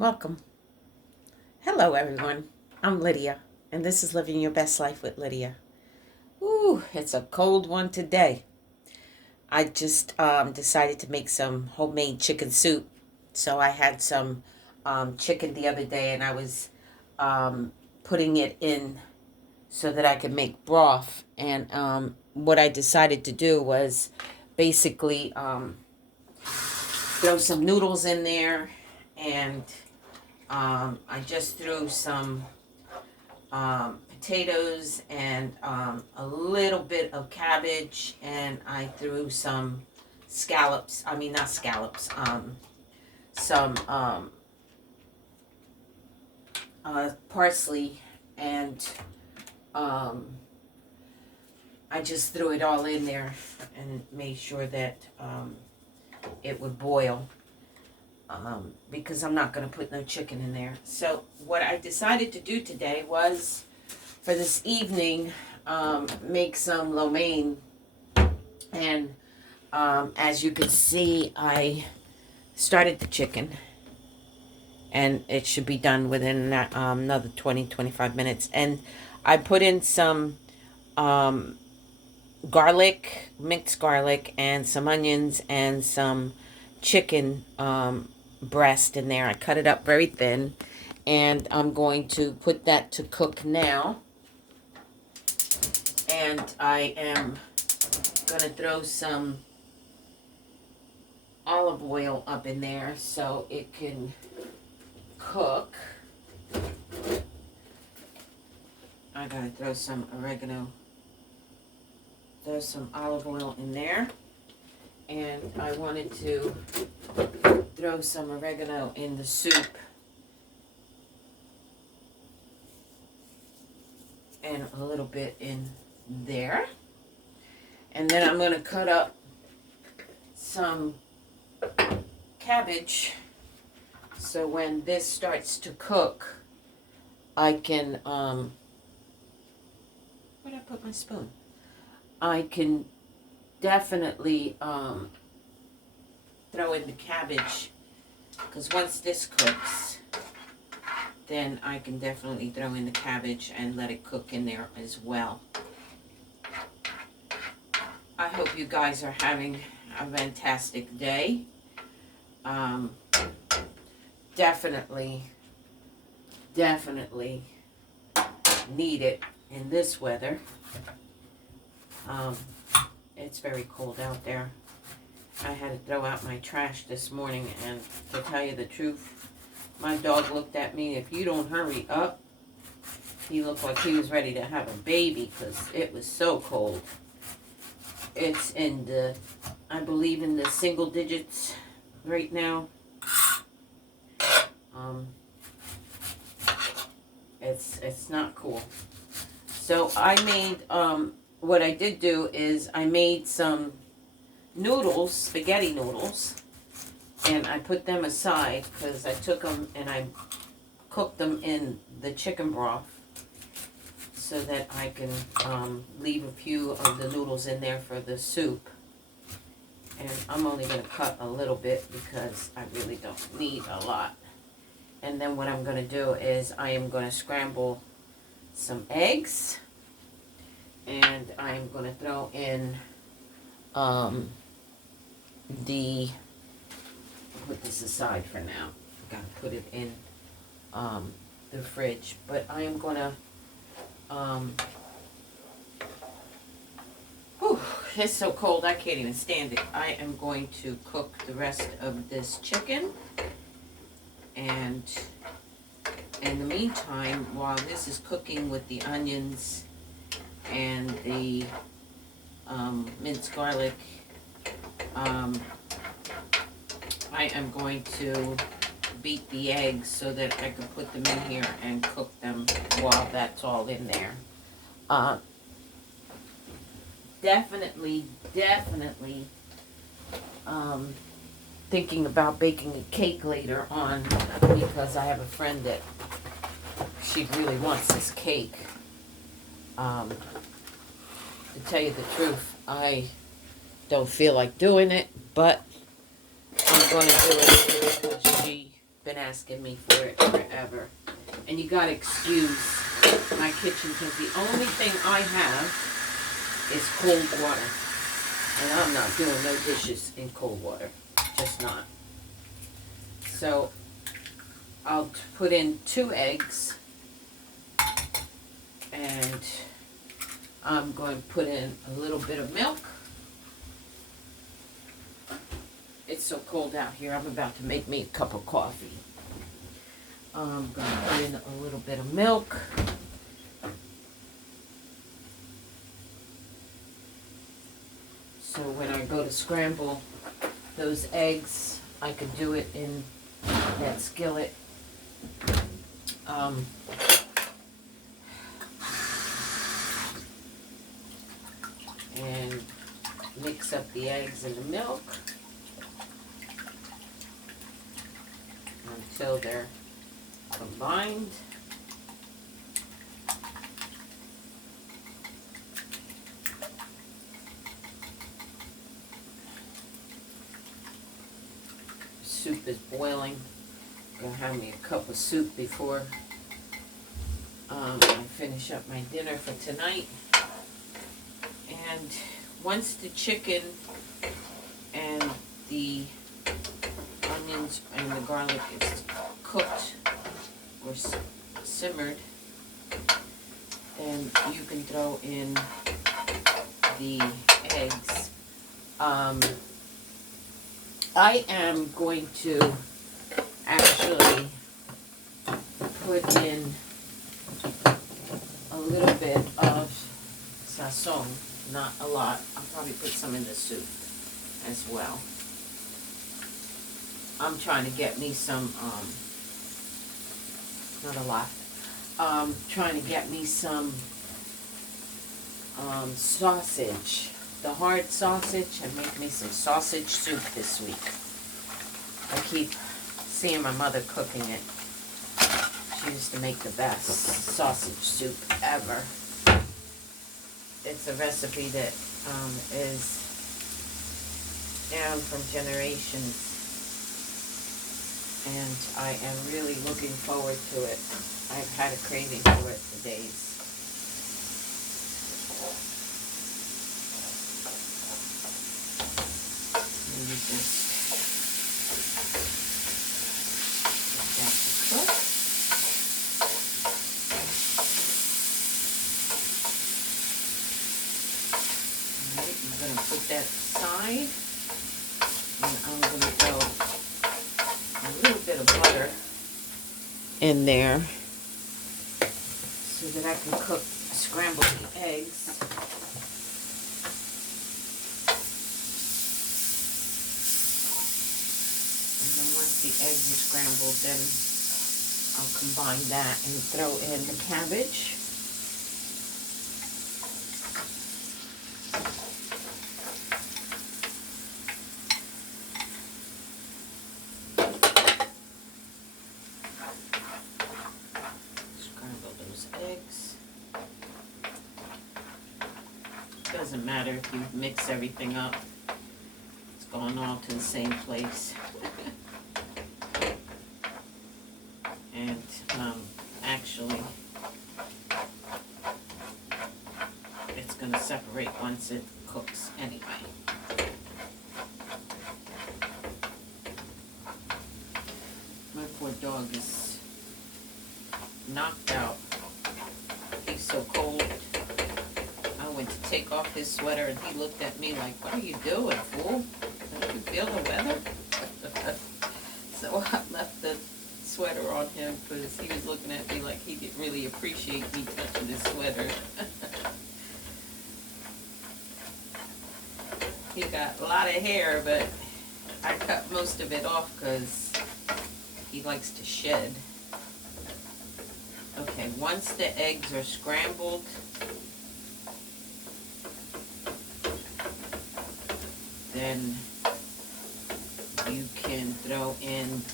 Welcome. Hello, everyone. I'm Lydia, and this is Living Your Best Life with Lydia. Ooh, it's a cold one today. I just decided to make some homemade chicken soup. So I had some chicken the other day, and I was putting it in so that I could make broth. And what I decided to do was basically throw some noodles in there, and I just threw some potatoes and a little bit of cabbage, and I threw some scallops. I mean, not scallops. Some parsley, and I just threw it all in there and made sure that it would boil. Because I'm not going to put no chicken in there. So what I decided to do today was, for this evening, make some lomaine. And as you can see, I started the chicken. And it should be done within another 20-25 minutes. And I put in some garlic, mixed garlic, and some onions, and some chicken breast in there. I cut it up very thin, and I'm going to put that to cook now. And I am going to throw some olive oil up in there so it can cook. I got to throw some oregano. There's some olive oil in there. And I wanted to throw some oregano in the soup. And a little bit in there. And then I'm going to cut up some cabbage. So when this starts to cook, I can, where'd I put my spoon? I can definitely throw in the cabbage, because once this cooks, then I can definitely throw in the cabbage and let it cook in there as well. I hope you guys are having a fantastic day. Definitely need it in this weather. It's very cold out there. I had to throw out my trash this morning, and to tell you the truth, my dog looked at me. If you don't hurry up, he looked like he was ready to have a baby, because it was so cold. It's in the, I believe, in the single digits right now. It's not cool. So I made, what I did do is I made some noodles, spaghetti noodles, and I put them aside because I took them and I cooked them in the chicken broth so that I can leave a few of the noodles in there for the soup. And I'm only going to cut a little bit because I really don't need a lot. And then what I'm going to do is I am going to scramble some eggs, and I'm going to throw in put this aside for now. I got to put it in the fridge. But I am going to, it's so cold I can't even stand it. I am going to cook the rest of this chicken. And in the meantime, while this is cooking with the onions and the minced garlic, I am going to beat the eggs so that I can put them in here and cook them while that's all in there. Definitely thinking about baking a cake later on, because I have a friend that she really wants this cake. To tell you the truth, I don't feel like doing it, but I'm going to do it because she been asking me for it forever. And you gotta excuse my kitchen because the only thing I have is cold water. And I'm not doing no dishes in cold water. Just not. So I'll put in 2 eggs. And I'm going to put in a little bit of milk. It's so cold out here. I'm about to make me a cup of coffee. I'm going to put in a little bit of milk. So when I go to scramble those eggs, I can do it in that skillet. And mix up the eggs and the milk until they're combined. Soup is boiling. I'm gonna have me a cup of soup before I finish up my dinner for tonight. And once the chicken and the onions and the garlic is cooked or simmered, then you can throw in the eggs. I am going to actually put in a little bit of sazon, not a lot. I'll probably put some in the soup as well. I'm trying to get me some, not a lot, trying to get me some sausage, the hard sausage, and make me some sausage soup this week. I keep seeing my mother cooking it. She used to make the best sausage soup ever. It's a recipe that is down from generations, and I am really looking forward to it. I've had a craving for it for days. Maybe just let that cook. Alright, I'm going to put that aside, and I'm going to throw a little bit of butter in there so that I can scramble the eggs. And then once the eggs are scrambled, then I'll combine that and throw in the cabbage. Scramble those eggs. Doesn't matter if you mix everything up. It's going all to the same place. And actually, it's going to separate once it cooks anyway. My poor dog is knocked out. He's so cold. I went to take off his sweater and he looked at me like, "What are you doing, fool? Don't you feel the weather?" So I left the sweater on him because he was looking at me like he didn't really appreciate me touching his sweater. He got a lot of hair, but I cut most of it off because he likes to shed. Okay, once the eggs are scrambled, then you can throw in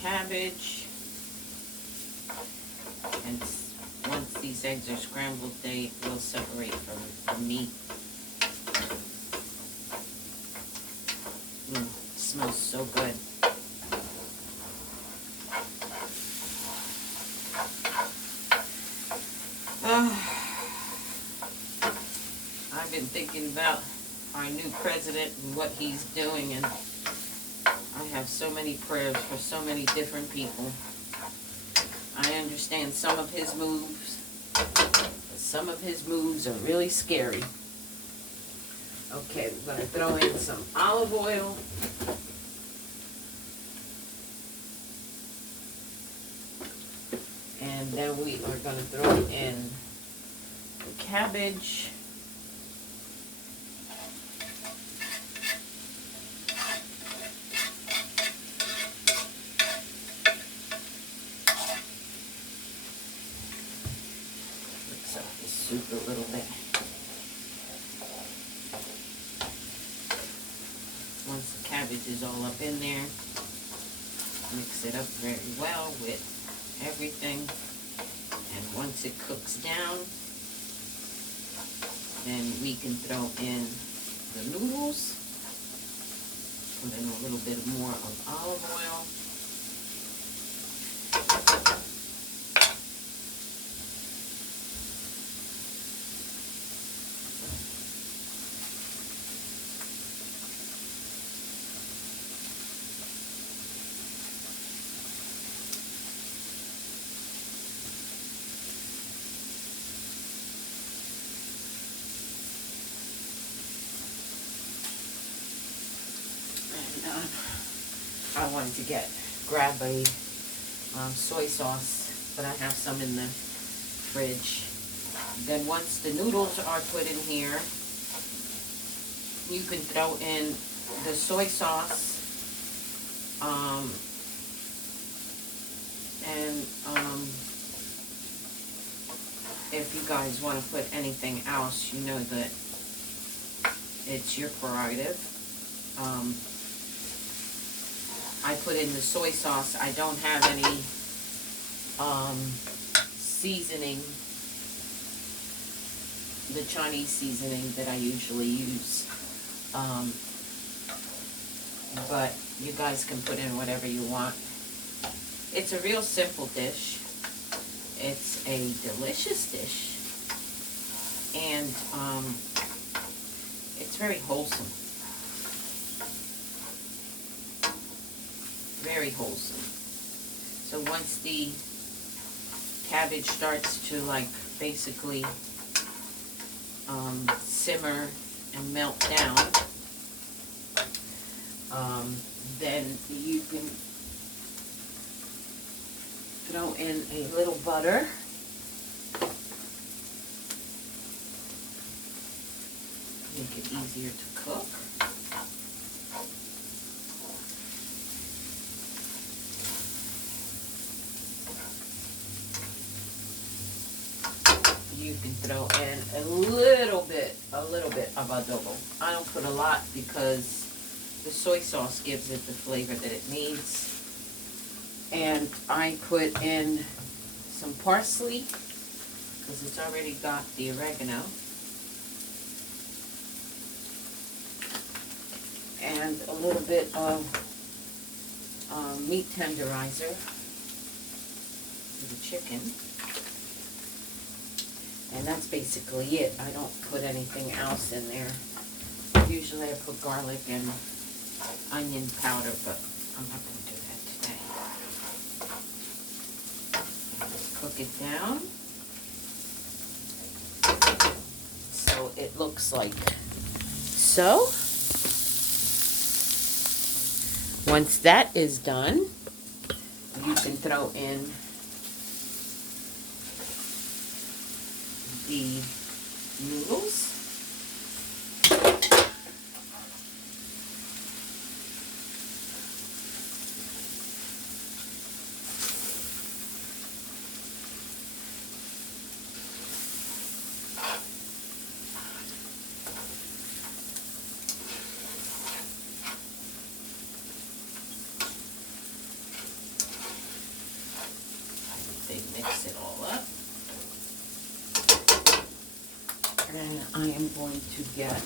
cabbage, and once these eggs are scrambled, they will separate from the meat. It smells so good. I've been thinking about our new president and what he's doing, and I have so many prayers for so many different people. I understand some of his moves, but some of his moves are really scary. Okay, we're going to throw in some olive oil. And then we are going to throw in the cabbage. Mix up the soup a little bit. Once the cabbage is all up in there, mix it up very well with everything. And once it cooks down, then we can throw in the noodles. Put in a little bit more of olive oil. I wanted to grab a soy sauce, but I have some in the fridge. Then once the noodles are put in here, you can throw in the soy sauce and if you guys want to put anything else, you know that it's your prerogative. I put in the soy sauce. I don't have any seasoning, the Chinese seasoning that I usually use. But you guys can put in whatever you want. It's a real simple dish. It's a delicious dish. And it's very wholesome. Very wholesome. So once the cabbage starts to basically simmer and melt down, then you can throw in a little butter. Make it easier to cook. You can throw in a little bit of adobo. I don't put a lot because the soy sauce gives it the flavor that it needs. And I put in some parsley because it's already got the oregano. And a little bit of meat tenderizer for the chicken. And that's basically it. I don't put anything else in there. Usually I put garlic and onion powder, but I'm not going to do that today. Just cook it down. So it looks like so. Once that is done, you can throw in the noodles. They mix it all up. And I am going to get